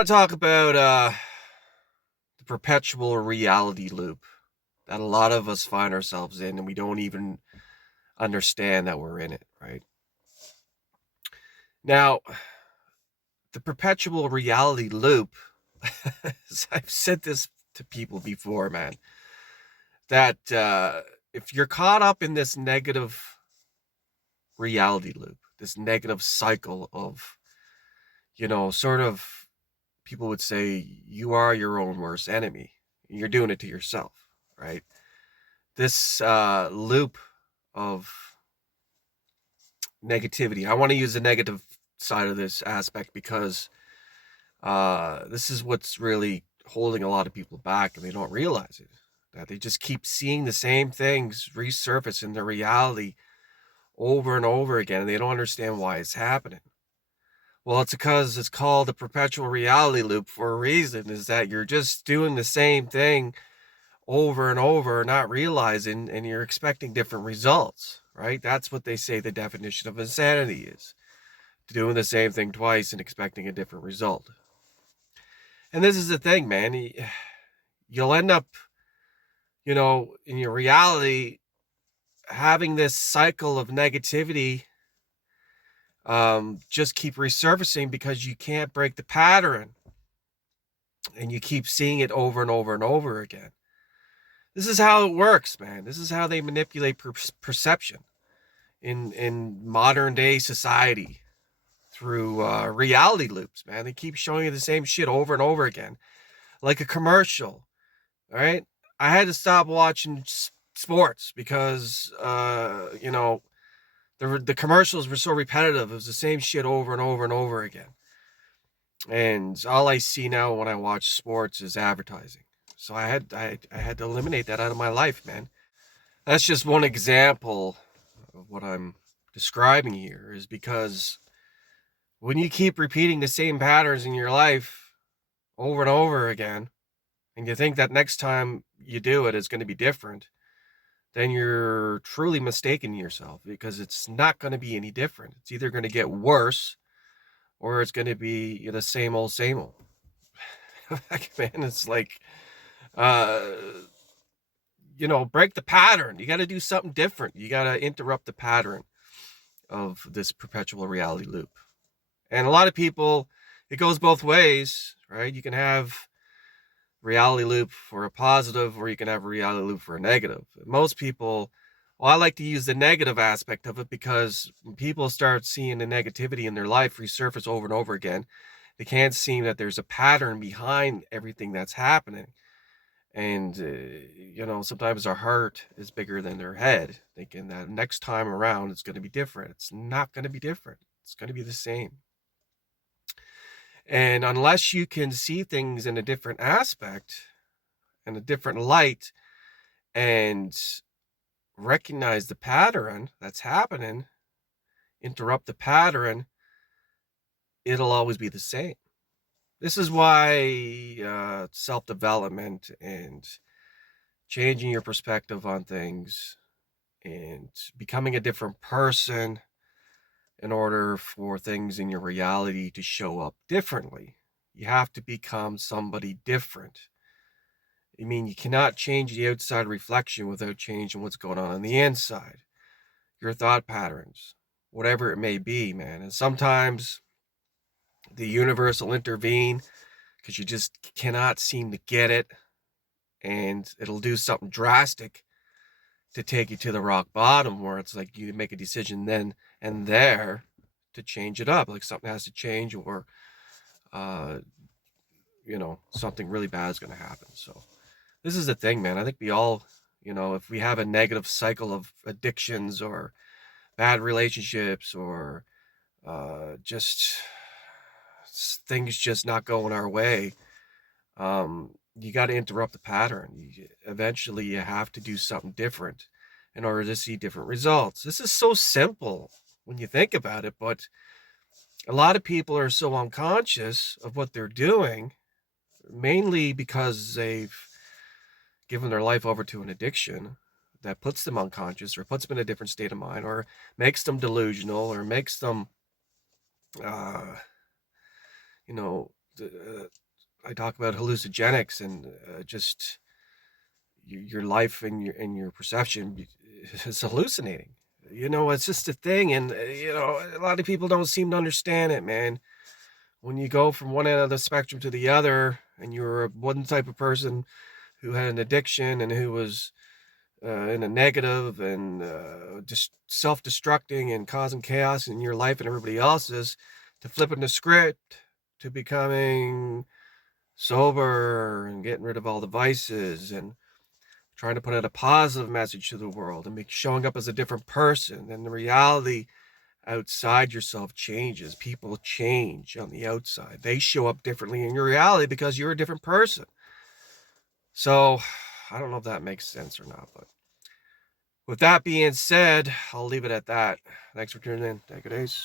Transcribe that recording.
want to talk about the perpetual reality loop that a lot of us find ourselves in, and we don't even understand that we're in it, right? Now, the perpetual reality loop, I've said this to people before, man, that if you're caught up in this negative reality loop, this negative cycle of, sort of people would say you are your own worst enemy. You're doing it to yourself, right? This loop of negativity. I want to use the negative side of this aspect because this is what's really holding a lot of people back, and they don't realize it. That they just keep seeing the same things resurface in their reality over and over again, and they don't understand why it's happening. Well, it's because it's called the perpetual reality loop for a reason, is that you're just doing the same thing over and over, not realizing, and you're expecting different results, right? That's what they say the definition of insanity is: doing the same thing twice and expecting a different result. And this is the thing, man. You'll end up, in your reality, having this cycle of negativity just keep resurfacing because you can't break the pattern, and you keep seeing it over and over and over again. This is how it works, man. This is how they manipulate perception in modern day society through reality loops, man. They keep showing you the same shit over and over again, like a commercial. All right, I had to stop watching sports because the commercials were so repetitive. It was the same shit over and over and over again, and all I see now when I watch sports is advertising. So I had to eliminate that out of my life, man. That's just one example of what I'm describing here, is because when you keep repeating the same patterns in your life over and over again, and you think that next time you do it, it's going to be different, then you're truly mistaking yourself, because it's not going to be any different. It's either going to get worse or it's going to be the same old, same old. Man, it's like, uh, break the pattern. You got to do something different. You got to interrupt the pattern of this perpetual reality loop. And a lot of people, it goes both ways, right? You can have reality loop for a positive, or you can have a reality loop for a negative. Most people, well, I like to use the negative aspect of it, because when people start seeing the negativity in their life resurface over and over again, they can't see that there's a pattern behind everything that's happening. And, sometimes our heart is bigger than their head, thinking that next time around it's going to be different. It's not going to be different. It's going to be the same. And unless you can see things in a different aspect and a different light, and recognize the pattern that's happening, interrupt the pattern, it'll always be the same. This is why self-development and changing your perspective on things and becoming a different person in order for things in your reality to show up differently. You have to become somebody different. I mean, you cannot change the outside reflection without changing what's going on the inside. Your thought patterns, whatever it may be, man. And sometimes the universe will intervene because you just cannot seem to get it, and it'll do something drastic to take you to the rock bottom, where it's like you make a decision then and there to change it up. Like something has to change, or something really bad is going to happen. So this is the thing, man. I think we all, if we have a negative cycle of addictions or bad relationships, or just things just not going our way, you got to interrupt the pattern. Eventually you have to do something different in order to see different results. This is so simple when you think about it, but a lot of people are so unconscious of what they're doing, mainly because they've given their life over to an addiction that puts them unconscious, or puts them in a different state of mind, or makes them delusional, or makes them I talk about hallucinogenics and just your life and your perception is hallucinating. It's just a thing, and a lot of people don't seem to understand it, man. When you go from one end of the spectrum to the other, and you're one type of person who had an addiction and who was in a negative and just self-destructing and causing chaos in your life and everybody else's, to flipping the script to becoming sober and getting rid of all the vices and trying to put out a positive message to the world and showing up as a different person. And the reality outside yourself changes. People change on the outside. They show up differently in your reality because you're a different person. So I don't know if that makes sense or not, but with that being said, I'll leave it at that. Thanks for tuning in. Take it easy.